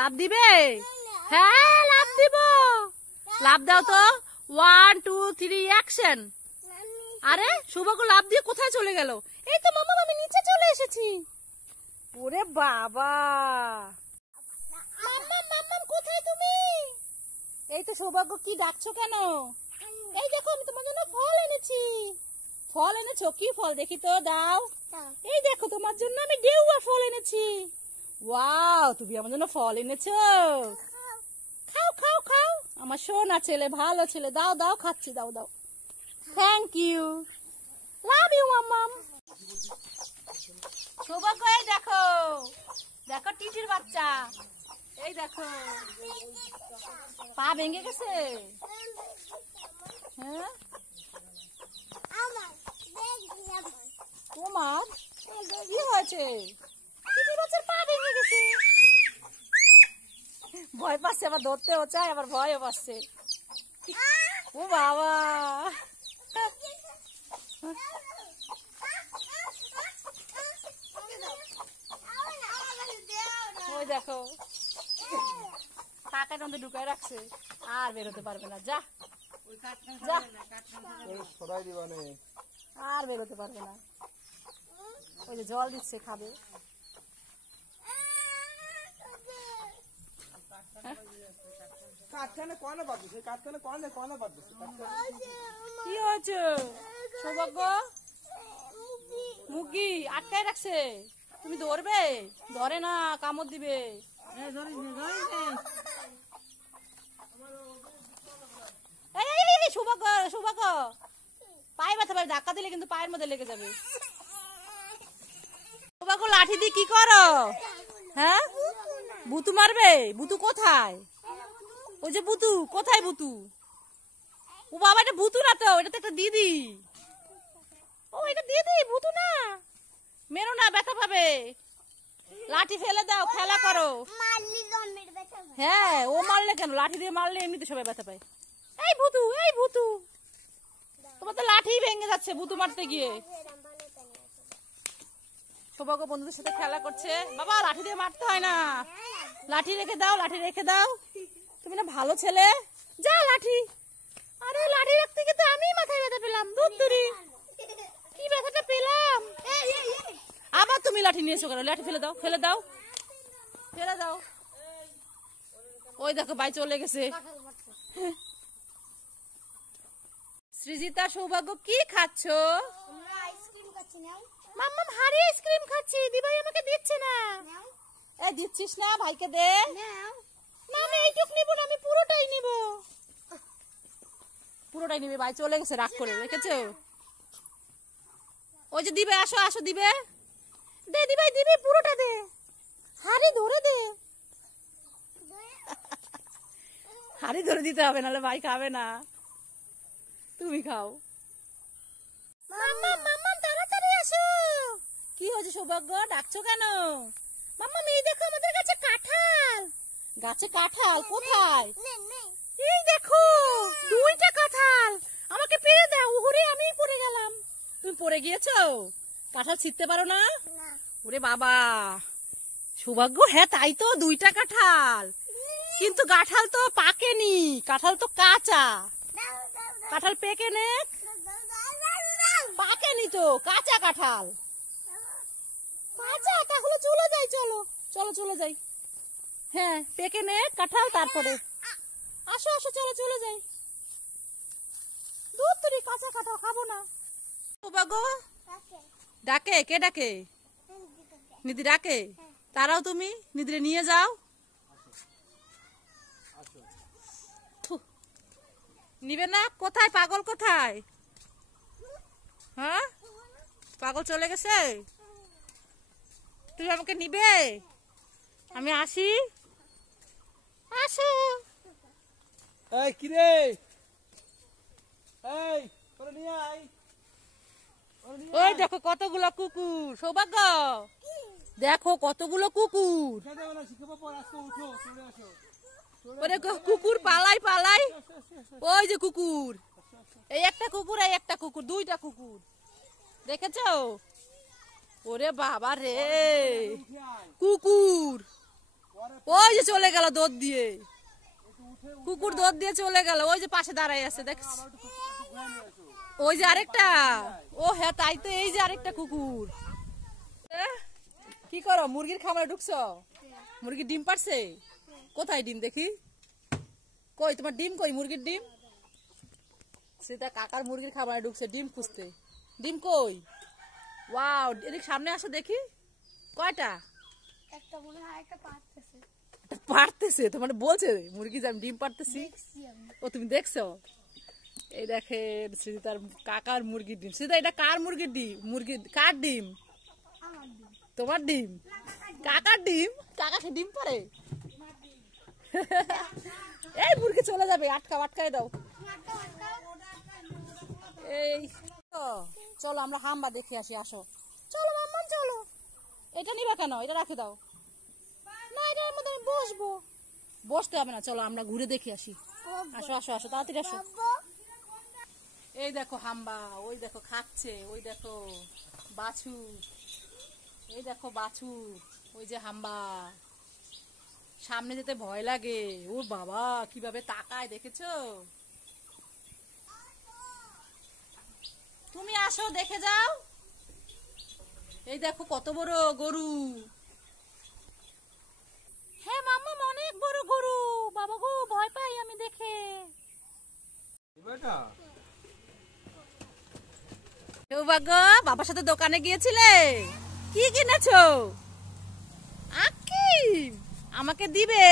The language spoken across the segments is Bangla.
লাভ দিবে? হ্যাঁ লাভ দিব। লাভ দাও তো। 1 2 3 অ্যাকশন। আরে সৌভাগ্য লাভ দিয়ে কোথায় চলে গেল? এই তো মামা আমি নিচে চলে এসেছি। ওরে বাবা, মাম্মাম মাম্মাম কোথায় তুমি? এই তো সৌভাগ্য, কি ডাকছো কেন? এই দেখো আমি তোমার জন্য ফল এনেছি। ফল এনেছো? কি ফল দেখি তো, দাও। এই দেখো তোমার জন্য আমি ডেউয়া ফল এনেছি। ওয়াও, তুমি আমার জন্য ফল এনেছো। খাও খাও খাও, আমার সোনা ছেলে, ভালো ছেলে। দাও দাও, খাচ্ছি, দাও দাও। থ্যাংক ইউ, লাভ ইউ মাম্মাম। সৌভাগ্য এই দেখো, দেখো টিটির বাচ্চা। এই দেখো পা ভেঙে গেছে। হ্যাঁ তোমার কি হয়েছে? টিটির বাচ্চার পা ভেঙে গেছে। ভয় পাচ্ছে, আবার ধরতেও চায়, আবার ভয়ও পাচ্ছে। ও বাবা, ওই দেখো কাকের মধ্যে ঢুকায় রাখছে, আর বেরোতে পারবে না। যা যা, আর বেরোতে পারবে না। ওই যে জল দিচ্ছে, খাবে। কি হয়েছে সৌভাগ্য? মুরগি আটকায় রাখছে, তুমি ধরবে? ধরে না, কামড় দিবে। সৌভাগ্য সৌভাগ্য, পায়ে ব্যথা পাবে, ধাক্কা দিলে কিন্তু পায়ের মধ্যে লেগে যাবে। সৌভাগ্য লাঠি দিয়ে কি করো? হ্যাঁ ভুতু মারবে? ভুতু কোথায়? ওই যে ভুতু, কোথায় ভুতু? ও বাবা, এটা ভুতু না তো, এটা তো একটা দিদি। ও এটা দিদি, ভুতু না। মেরো না, ব্যথা পাবে। লাঠি ফেলে দাও, খেলা করো। হ্যাঁ ও মারলে কেন? লাঠি দিয়ে মারলে এমনিতে সবাই ব্যথা পায়। এই ভুতু, এই ভুতু, তোমার তো লাঠি ভেঙে যাচ্ছে ভুতু মারতে গিয়ে। সৌভাগ্য বন্ধুদের সাথে খেলা করছে। বাবা লাঠি দিয়ে মারতে হয় না, লাঠি রেখে দাও, লাঠি রেখে দাও। তুমি না ভালো ছেলে। যা লাঠি। আরে লাঠি রাখতে গিয়ে তো আমি মাথায় ব্যথা পেলাম। দূর দূরি কি ব্যথাটা পেলাম। আবার তুমি লাঠি নিয়েছো কেন? লাঠি ফেলে দাও, ফেলে দাও, ফেলে দাও। ওই দেখো ভাই চলে গেছে। সৃজিতা সৌভাগ্য কি খাচ্ছ? মাম্মাম হাড়ি আইসক্রিম খাচ্ছি। দিভাই আমাকে দিচ্ছে না। এই দিচ্ছিস না, ভাইকে দে। না আমি এইটুক নিব না, আমি পুরোটাই নিব। পুরোটাই নিবে। ভাই চলে গেছে রাগ করে, দেখেছো? ওই যে দিবে, আসো আসো, দিবে। দে দিভাই, দিবে, পুরোটা দে। হাড়ি ধরে দে। হাড়ি ধরে দিতে হবে, নাহলে ভাই খাবে না। তুমি খাও। মাম্মাম মাম্মাম তাড়াতাড়ি আসো। কি হয়েছে সৌভাগ্য, ডাকছো কেন? মাম্মাম এই দেখো আমাদের কাছে কাঁঠাল। গাছে কাঁঠাল কোথায়? এই দেখো 2টা কাঁঠাল। আমাকে পেরে দাও। ওরে আমি পড়ে গেলাম। তুমি পড়ে গিয়েছো? কাঁঠাল ছিঁড়তে পারো না? ওরে বাবা, সৌভাগ্য হ্যাঁ তাই তো, 2টা কাঁঠাল। কিন্তু কাঁঠাল তো পাকেনি, কাঁঠাল তো কাঁচা। কাঁঠাল পেকে নে। পাকেনি তো, কাঁচা কাঁঠাল। কাঁচা, তাহলে চলে যাই, চলো চলো চলে যাই। হ্যাঁ পেকে নে কাঁঠাল, তারপরে আসো আসো, চলো চলে যাই। দুধ তুই, কাঁচা কাঁঠাল খাবো না। সৌভাগ্য ডাকে, কে ডাকে? নিধি ডাকে। তারাও তুমি নিধিরে নিয়ে যাও। নিবে না? কোথায় পাগল, কোথায়? হ্যাঁ পাগল চলে গেছে। তুমি আমাকে নিবে? আমি আসি। আসো। এই কি রে, এই করে নিয়ে আয়। ওই দেখো কতগুলো কুকুর। সৌভাগ্য দেখো কতগুলো কুকুর। ওরে কুকুর পালাই পালাই। ওই যে কুকুর, এই একটা কুকুর, এই একটা কুকুর, 2টা কুকুর। দেখেছো? ওরে বাবা রে কুকুর। ওই যে চলে গেল দৌড় দিয়ে, কুকুর দৌড় দিয়ে চলে গেল, ওই যে পাশে দাঁড়াই আছে দেখ, ওই যে আরেকটা। ও হ্যাঁ তাই তো, এই যে আরেকটা কুকুর। কি করো, মুরগির খামারে ঢুকছো? মুরগির ডিম পারছে? কোথায় ডিম দেখি? কই তোমার ডিম কই, মুরগির ডিম? সেটা কাকার মুরগির খামারে ঢুকছে ডিম খুঁজতে। ডিম কই? ওয়াও, এদিক সামনে আসো দেখি, কয়টা? একটা মনে হয় একটা পারতেছে। পারতেছে তো, মানে বলছে মুরগি যে আমি ডিম পারতেছি। ও তুমি দেখছো? এই দেখেন তার কাকার মুরগির ডিম। সেটা এটা কার মুরগির ডিম? মুরগি কার ডিম? আমার ডিম। তোমার ডিম? কাকার ডিম? কাকাকে ডিম পারে? এই মুরগি চলে যাবে, আটকায় দাও। এই চলো আমরা হাম্বা দেখে আসি, আসো। চলো মাম্মাম চলো। এটা নিবা কেন? এটা রাখে দাও না, এটার মধ্যে আমি বসবো। বসতে হবে না, চলো আমরা ঘুরে দেখে আসি। আসো আসো আসো, তাড়াতাড়ি আসো। এই দেখো হাম্বা, ওই দেখো খাচ্ছে, ওই দেখো বাছু, এই দেখো বাছু, ওই যে হাম্বা। সামনে যেতে ভয় লাগে, ও বাবা কিভাবে তাকায় দেখেছো? তুমি আসো দেখে যাও। এই দেখো কত বড় গরু। হ্যাঁ মাম্মা, অনেক বড় গরু। বাবা গো, ভয় পাই আমি দেখে। সৌভাগ্য, বাবার সাথে দোকানে গিয়েছিলে, কি কিনেছো? আকি আমাকে দিবে?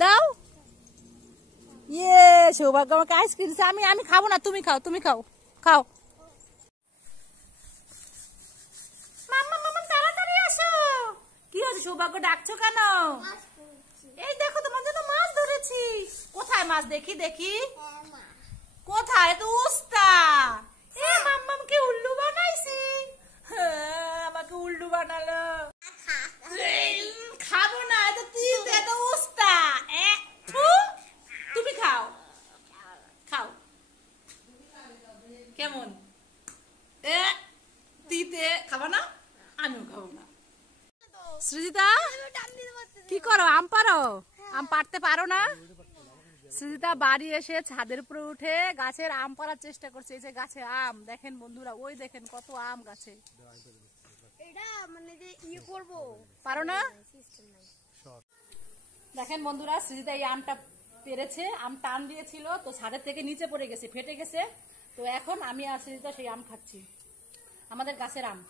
দাও। ইয়ে সৌভাগ্য আমাকে আইসক্রিম দিচ্ছে। আমি খাবো না, তুমি খাও, তুমি খাও, খাও। মাম্মা মাম্মা তাড়াতাড়ি আসো। কি হয়েছে সৌভাগ্য, ডাকছো কেন? এই দেখো তোমার জন্য মাছ ধরেছি। কোথায় মাছ? দেখি দেখি, কোথায়? তো উস্তা। এ মাম্মামকে উল্লু বানাইছি। হ্যাঁ, আমাকে উল্লু বানালো। খাবো না, তো তিতে তো উস্তা। তুমি খাও, খাও। কেমন? তিতে খাবা না? আমিও খাবো না। সৃজিতা কি করো, আম পারো? আম পারতে পারো না? সৃজিতা বাড়ি এসে ছাদের উপরে উঠে গাছের আম পাড়ার চেষ্টা করছে। এই যে গাছে আম দেখেন বন্ধুরা, ওই দেখেন কত আম গাছে। এটা মানে যে ইয়ে করবো, পারো না? দেখেন বন্ধুরা, সৃজিতা এই আমটা পেরেছে। আম টান দিয়েছিল তো ছাদের থেকে নিচে পড়ে গেছে, ফেটে গেছে। তো এখন আমি আর সৃজিতা সেই আম খাচ্ছি, আমাদের গাছের আম।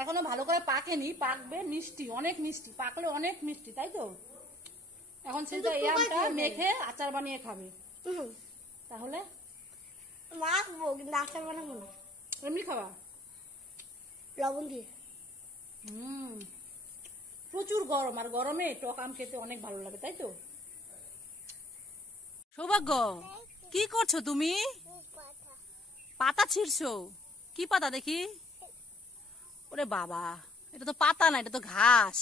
এখনো ভালো করে পাকেনি, পাকবে, মিষ্টি, অনেক মিষ্টি, পাকলে অনেক মিষ্টি, তাই তো? এখন সৃজিতা এই আমটা মেখে আচার বানিয়ে খাবে। তাহলে মাখবো কিন্তু আচার বানাবো না, এমনি খাবা লবণ দিয়ে। প্রচুর গরম, আর গরমে টক আম খেতে অনেক ভালো লাগে, তাই তো? সৌভাগ্য, কি করছো তুমি? পাতা ছিঁড়ছো? কি পাতা দেখি? ওরে বাবা, এটা তো পাতা না, এটা তো ঘাস।